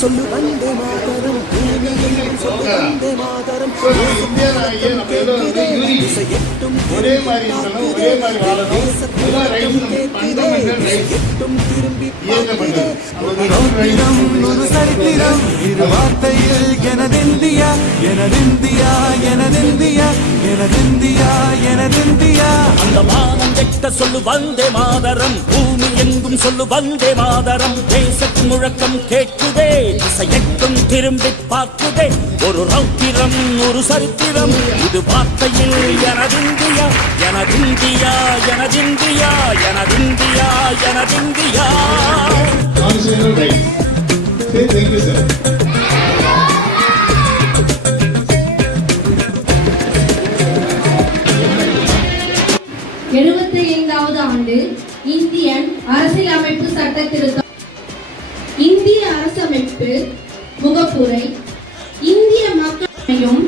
சொல்லு வந்தே மாதரம் சொல்லு வந்தே மாதரம் எட்டும் திரும்பி ஒரு சரித்திரம் இரு வார்த்தையில் எனதிந்தியா எனதிந்தியா எனதிந்தியா எனதிந்தியா எனதிந்தியா அந்த வானம் எட்ட சொல்லு வந்தே மாதரம் பூமி எங்கும் சொல்லு வந்தே மாதரம் தேசத்தின் முழக்கம் கேட்குதே திசையெட்டும் திரும்பி பார்க்குதே ஒரு ரௌத்திரம் ஒரு சரித்திரம் இது வார்த்தையில் எனதிந்தியா எனதிந்தியா எனதிந்தியா எனதிந்தியா எனதிந்தியா. Thank you, sir. 75வது ஆண்டு இந்தியன் அரசியலமைப்பு சட்ட திருத்தம். இந்திய அரசமைப்பு முகப்புரை இந்திய மக்களையும்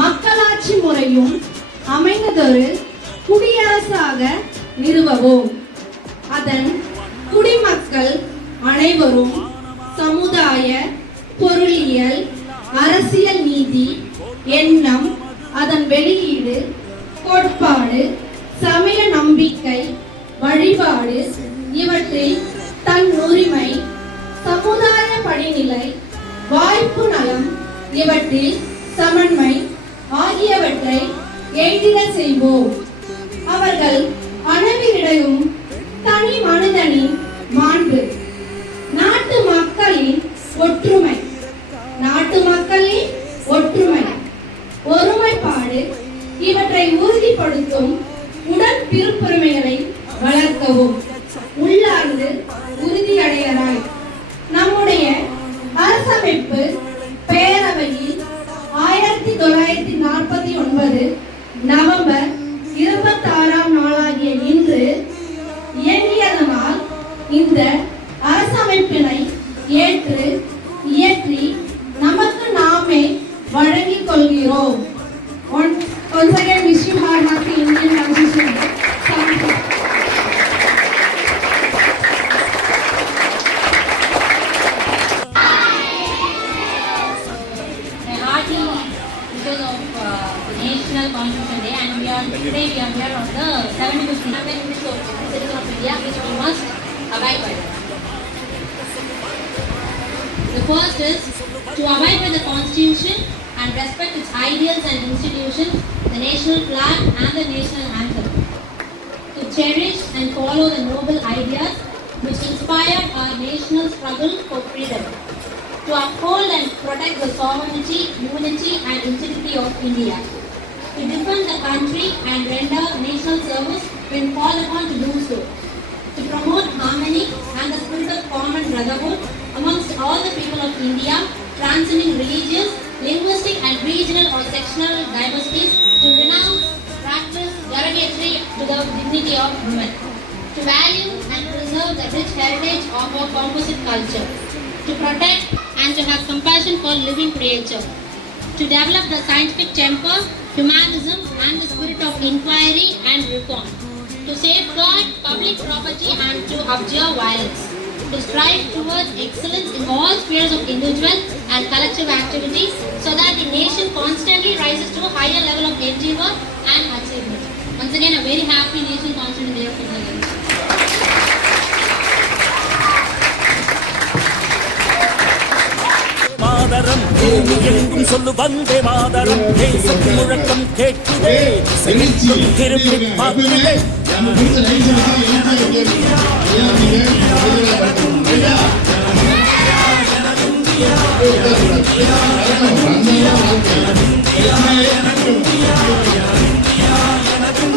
மக்களாட்சி முறையும் அமைந்ததொரு குடியரசாக நிறுவவும் அதன் குடிமக்கள் அனைவரும் சமுதாய பொருளியல் அரசியல் நீதி எண்ணம் அதன் வெளியீடு கோட்பாடு சமய நம்பிக்கை வழிபாடு இவற்றில் தன் உரிமை சமுதாய படிநிலை வாய்ப்பு நலம் இவற்றில் சமன்மை ஆகியவற்றை எய்திட செய்வோம். அவர்கள் அனைவரிடையும் தனி மனிதனின் மாண்பு நாட்டு மக்களின் ஒற்றுமை நாட்டு மக்களின் ஒற்றுமை ஒருமைப்பாடு இவற்றை உறுதிப்படுத்தும் உடல் பிறப்புரிமைகளை வளர்க்கவும் உள்ளார்ந்து உறுதியடையறாய். நம்முடைய அரசமைப்பு பேரவையில் 1949 நவம்பர் 26ஆம் நாளாகிய இன்று இயங்கியதனால் இந்த அரசமைப்பினை ஏற்று இயற்றி நமக்கு நாமே வழங்கிக் கொள்கிறோம். Once again, wish you hard happy Indian Constitution Day. Thank you. Hearty because of the National Constitution Day, and today we are here on the 75th citizen of India, which we must abide by. The first is to abide by the Constitution and respect its ideals and institutions, the national flag and the national anthem. To cherish and follow the noble ideas which inspired our national struggle for freedom. To uphold and protect the sovereignty, unity and integrity of India. To defend the country and render national service when called upon to do so. To promote harmony and the spirit of common brotherhood amongst all the people of India, transcending religious, linguistic and regional or sectional diversities, to renounce practice derogatory to the dignity of women, to value and preserve the rich heritage of our composite culture, to protect and to have compassion for living creature, to develop the scientific temper, humanism and the spirit of inquiry and reform, to safeguard public property and to abjure violence, to strive towards excellence in all spheres of individual and collective activities so that the nation constantly rises to a higher level of endeavor and achievement. Once again, a very happy National Constitution Day of India. Mataram பூமி எங்கும் சொல்லு வந்தே மாதரம் தேசத்தின் முழக்கம் கேட்குதே திரும்பி பார்க்குதே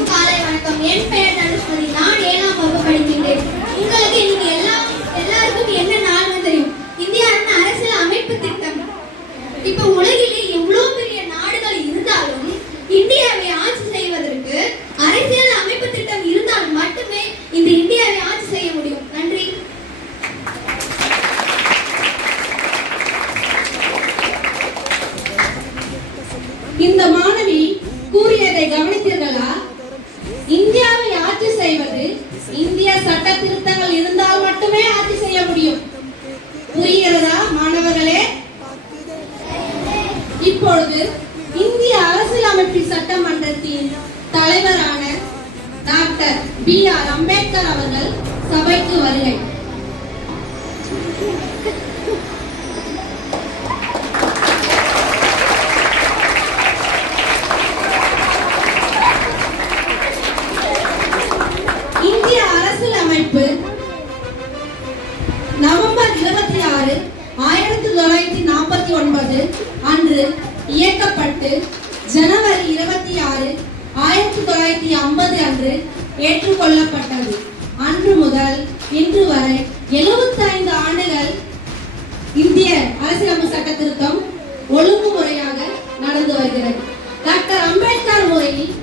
காலை வணக்கம். என் பெயர் தனுஷ்மதி. நான் 7ஆம் வகுப்பு படிக்கின்றேன். உங்களுக்கு இன்னைக்கு எல்லாருக்கும் என்ன நாள்னு தெரியும். இந்தியா அரசியல் அமைப்பு திட்டம். இப்ப உலகிலே எவ்வளவு பெரிய நாடுகள் இருந்தாலும் இந்தியாவை ஆட்சி செய்வதற்கு அரசியல் அமைப்பு திட்டம் இருந்தால் மட்டுமே இந்த இந்தியாவை ஆட்சி செய்ய முடியும். நன்றி. இந்த மாணவி கூறியதை அம்பேத்கர் அவர்கள் சபைக்கு வருகை. இந்திய அரசியலமைப்பு நவம்பர் 26, 1949 அன்று இயக்கப்பட்டு ஜனவரி 26, 1950 அன்று ஏற்றுக்கொள்ளப்பட்டது. அன்று முதல் இன்று வரை 75 ஆண்டுகள் இந்திய அரசியலமைப்பு சட்ட திருத்தம் ஒழுங்குமுறையாக நடந்து வருகிறது. டாக்டர் அம்பேத்கர் முறையில்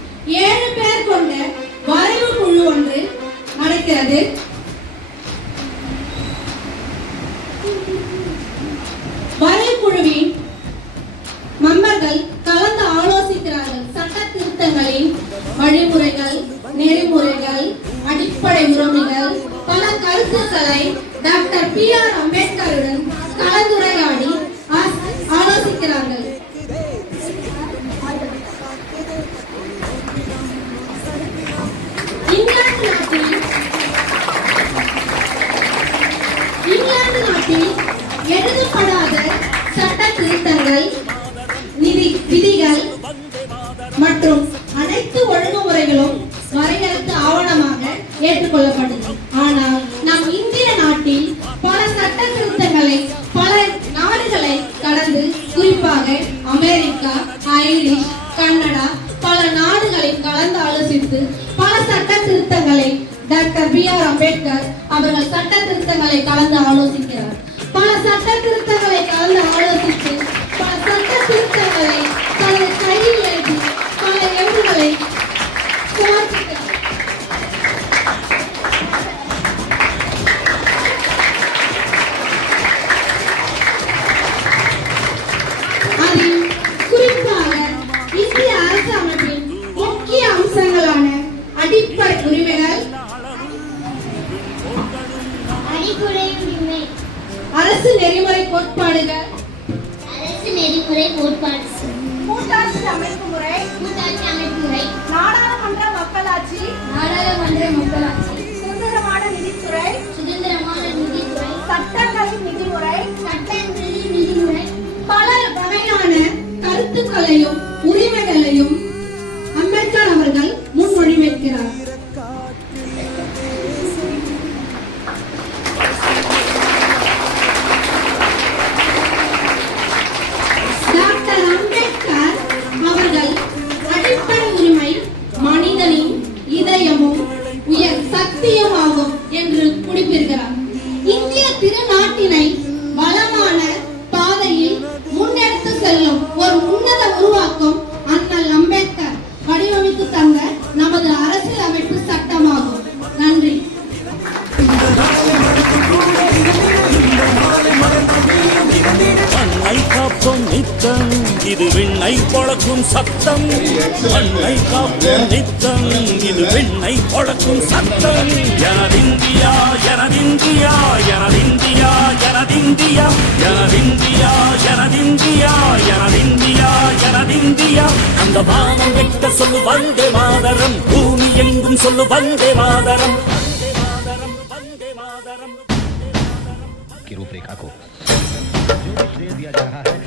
7 பேர் கொண்ட வரைவு குழு ஒன்று நடக்கிறது. வரைவு குழுவின் மெம்பர்கள் கலந்து ஆலோசிக்கிறார்கள். சட்ட திருத்தங்களின் வழிமுறைகள், நெறிமுறைகள், அடிப்படை உரிமைகள், பல கருத்துக்களை டாக்டர் பி.ஆர். அம்பேத்கருடன் கலந்துரையாடி ஆலோசிக்கிறார்கள். இங்கிலாந்து நாட்டில் எழுதப்படாத சட்ட திருத்தங்கள், விதிகள் மற்றும் அனைத்து ஒழுங்குமுறைகளும் வரையறுத்து ஆவணமாக ஏற்றுக்கொள்ளப்பட்டது. ஆனால் நம் இந்திய நாட்டில் பல சட்ட திருத்தங்களை பல நாடுகளை கடந்து, குறிப்பாக அமெரிக்கா, ஐரிஷ், கனடா பல நாடுகளை கலந்து ஆலோசித்து பல சட்ட திருத்தங்களை டாக்டர் பி.ஆர். அம்பேத்கர் அவர்கள் சட்ட திருத்தங்களை கலந்து ஆலோசிக்கிறார். பல சட்ட திருத்தங்களை கலந்து ஆலோசித்து பல சட்ட திருத்தங்களை தனது கையில் எழுதி பல எண்களை சுவாசிக்கிறார். அதில் குறிப்பாக இந்திய அரசமைப்பின் முக்கிய அம்சங்களான அடிப்படை உரிமைகள், அரசு நெறிமுறை கோட்பாடுகள், கூட்டாட்சி அமைப்பு முறை, நாடாளுமன்ற மக்களாட்சி, சுதந்திரமான நிதித்துறை, சட்டங்களின் விதிமுறை, பல வகையான கருத்துக்களையும் உரிமைகளையும் அம்பேத்கர் அவர்கள் முன்மொழிவைக்கிறார். டாக்டர் அம்பேத்கர் அவர்கள் அடிப்படை உரிமை மனிதனின் இதயமும் உயர் சக்தியுமாகும் என்று குறிப்பிடுகிறார். இந்திய திருநாட்டினை வளமான பாதையில் முன்னெடுத்து செல்லும் ஒரு உன்னத உருவாக்கம் அண்ணல் அம்பேத்கர் வடிவமைத்து தந்த நமது அரசியல் அமைப்பு சட்டமாகும். நன்றி. மண்ணை காப்போம் நித்தம், இது விண்ணை பொழக்கும் சத்தம். மண்ணை காப்போம் நித்தம், இது விண்ணை பொழக்கும் சத்தம். எனதிந்தியா, எனதிந்தியா, எனதிந்தியா, எனதிந்தியா, எனதிந்தியா, எனதிந்தியா, எனதிந்தியா, எனதிந்தியா. அந்த வானம் வெட்ட சொல்லு வந்தே மாதரம், பூமி எங்கும் சொல்லு வந்தே மாதரம். वंदे मातरम की रूपरेखा को जो श्रेय दिया जा रहा है